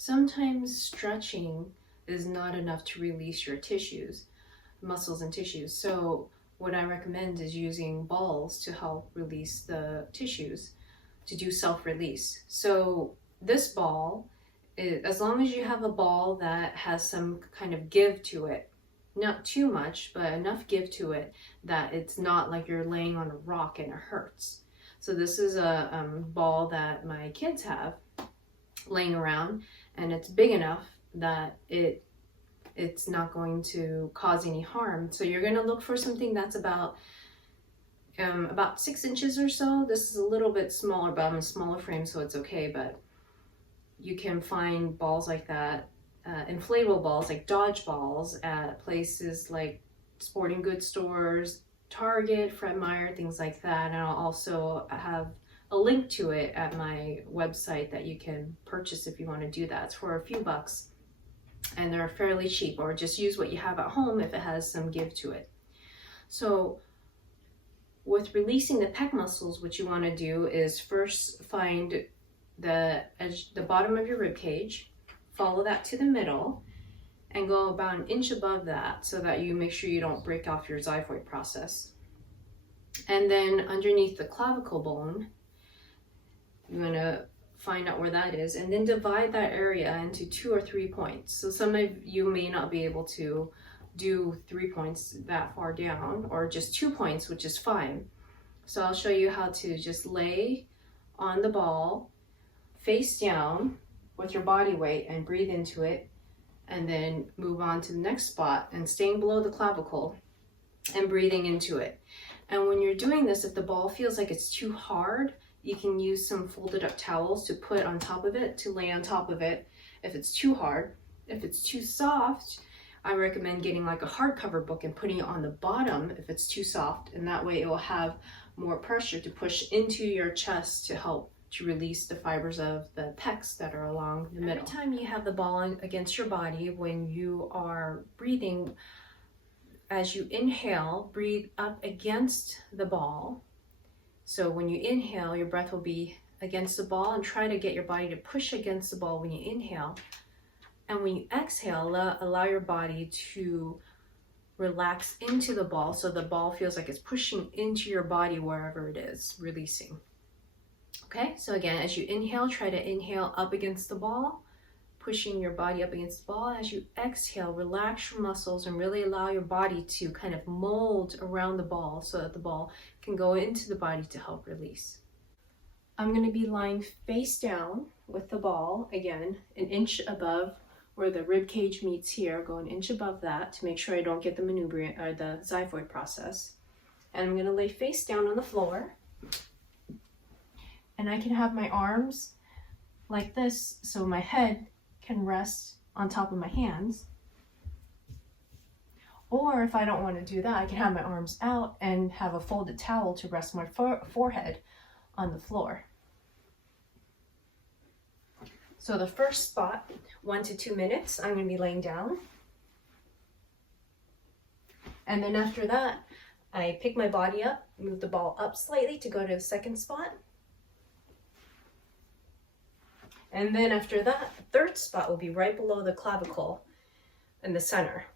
Sometimes stretching is not enough to release your tissues, muscles and tissues. So what I recommend is using balls to help release the tissues, to do self-release. So this ball, as long as you have a ball that has some kind of give to it, not too much, but enough give to it that it's not like you're laying on a rock and it hurts. So this is a ball that my kids have laying around, and it's big enough that it's not going to cause any harm. So you're going to look for something that's about 6 inches or so. This is a little bit smaller, but I'm a smaller frame, so it's okay. But you can find balls like that, inflatable balls like dodge balls, at places like sporting goods stores, Target, Fred Meyer, things like that. And I'll also have a link to it at my website that you can purchase if you want to do that. It's for a few bucks and they're fairly cheap, or just use what you have at home if it has some give to it. So with releasing the pec muscles, what you want to do is first find the edge, the bottom of your rib cage, follow that to the middle and go about an inch above that so that you make sure you don't break off your xiphoid process. And then underneath the clavicle bone, you want to find out where that is, and then divide that area into 2 or 3 points. So some of you may not be able to do 3 points that far down, or just 2 points, which is fine. So I'll show you how to just lay on the ball face down with your body weight and breathe into it, and then move on to the next spot and staying below the clavicle and breathing into it. And when you're doing this, if the ball feels like it's too hard, you can use some folded up towels to put on top of it, to lay on top of it if it's too hard. If it's too soft, I recommend getting like a hardcover book and putting it on the bottom if it's too soft, and that way it will have more pressure to push into your chest to help to release the fibers of the pecs that are along the middle. Every time you have the ball against your body, when you are breathing, as you inhale, breathe up against the ball. So when you inhale, your breath will be against the ball, and try to get your body to push against the ball when you inhale. And when you exhale, allow your body to relax into the ball so the ball feels like it's pushing into your body wherever it is, releasing. Okay, so again, as you inhale, try to inhale up against the ball, pushing your body up against the ball. As you exhale, relax your muscles and really allow your body to kind of mold around the ball so that the ball can go into the body to help release. I'm going to be lying face down with the ball, again, an inch above where the rib cage meets here. Go an inch above that to make sure I don't get the manubrium or the xiphoid process. And I'm going to lay face down on the floor. And I can have my arms like this so my head can rest on top of my hands. Or if I don't want to do that, I can have my arms out and have a folded towel to rest my forehead on the floor. So the first spot, 1 to 2 minutes, I'm going to be laying down. And then after that, I pick my body up, move the ball up slightly to go to the second spot. And then after that, the third spot will be right below the clavicle in the center.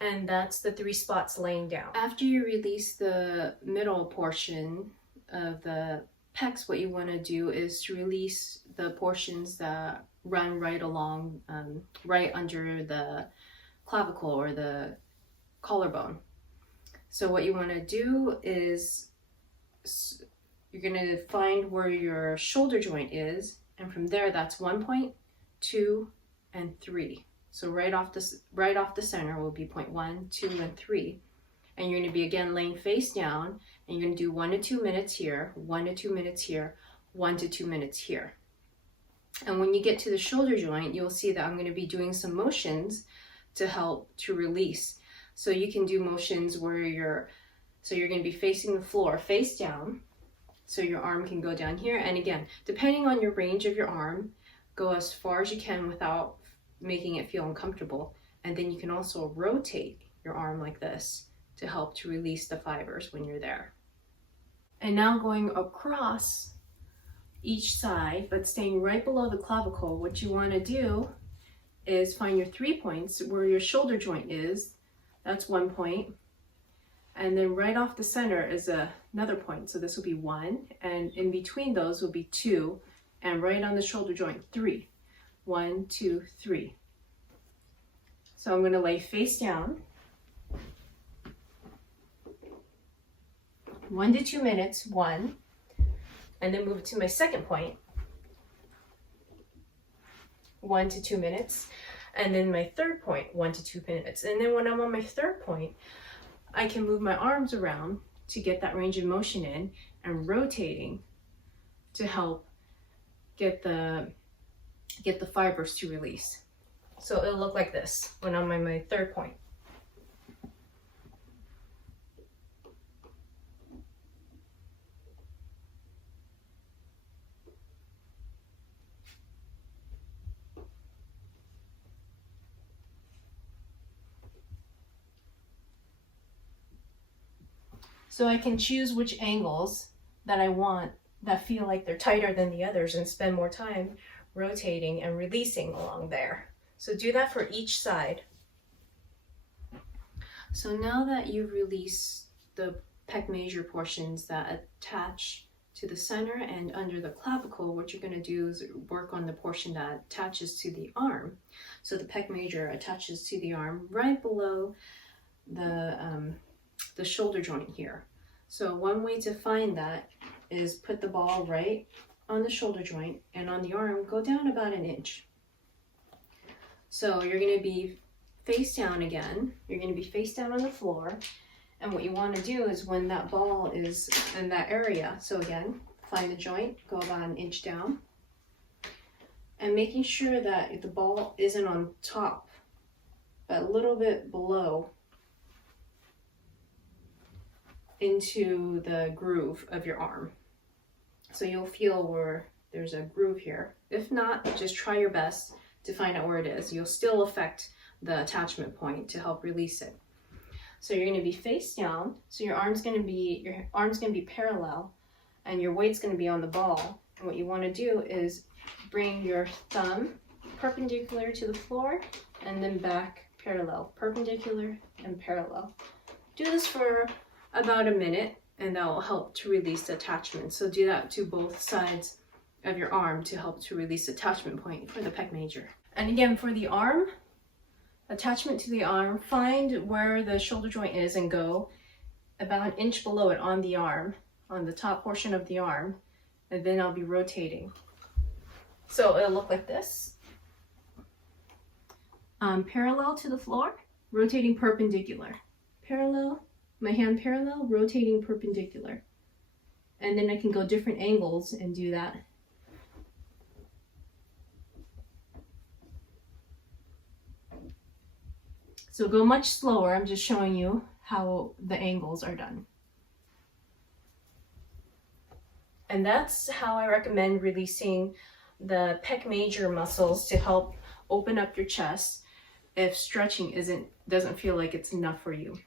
And that's the 3 spots laying down. After you release the middle portion of the pecs, what you want to do is to release the portions that run right along, right under the clavicle or the collarbone. So what you want to do is you're going to find where your shoulder joint is, and from there that's 1 point, 2, and 3. So right off the center will be point 1, 2, and 3. And you're going to be again laying face down, and you're going to do 1 to 2 minutes here, 1 to 2 minutes here, 1 to 2 minutes here. And when you get to the shoulder joint, you'll see that I'm going to be doing some motions to help to release. So you can do motions where you're going to be facing the floor face down, so your arm can go down here. And again, depending on your range of your arm, go as far as you can without making it feel uncomfortable. And then you can also rotate your arm like this to help to release the fibers when you're there. And now going across each side, but staying right below the clavicle, what you want to do is find your 3 points where your shoulder joint is. That's 1 point. And then right off the center is another point. So this will be 1. And in between those will be 2. And right on the shoulder joint, 3. 1, 2, 3. So I'm going to lay face down. 1 to 2 minutes, 1. And then move it to my second point. 1 to 2 minutes. And then my third point, 1 to 2 minutes. And then when I'm on my third point, I can move my arms around to get that range of motion in and rotating to help get the fibers to release. So it'll look like this when I'm on my third point. So I can choose which angles that I want that feel like they're tighter than the others and spend more time rotating and releasing along there. So do that for each side. So now that you've released the pec major portions that attach to the center and under the clavicle, what you're going to do is work on the portion that attaches to the arm. So the pec major attaches to the arm right below the shoulder joint here. So one way to find that is put the ball right on the shoulder joint, and on the arm go down about 1 inch. So you're going to be face down again. You're going to be face down on the floor, and what you want to do is when that ball is in that area, so again, find the joint, go about 1 inch down, and making sure that the ball isn't on top, but a little bit below into the groove of your arm. So you'll feel where there's a groove here. If not, just try your best to find out where it is. You'll still affect the attachment point to help release it. So you're going to be face down. So your arm's going to be parallel, and your weight's going to be on the ball. And what you want to do is bring your thumb perpendicular to the floor, and then back parallel, perpendicular and parallel. Do this for about 1 minute, and that will help to release the attachment. So do that to both sides of your arm to help to release the attachment point for the pec major. And again, for the arm, attachment to the arm, find where the shoulder joint is and go about 1 inch below it on the arm, on the top portion of the arm, and then I'll be rotating. So it'll look like this. Parallel to the floor, rotating perpendicular. Parallel, my hand parallel, rotating perpendicular. And then I can go different angles and do that. So go much slower, I'm just showing you how the angles are done. And that's how I recommend releasing the pec major muscles to help open up your chest if stretching doesn't feel like it's enough for you.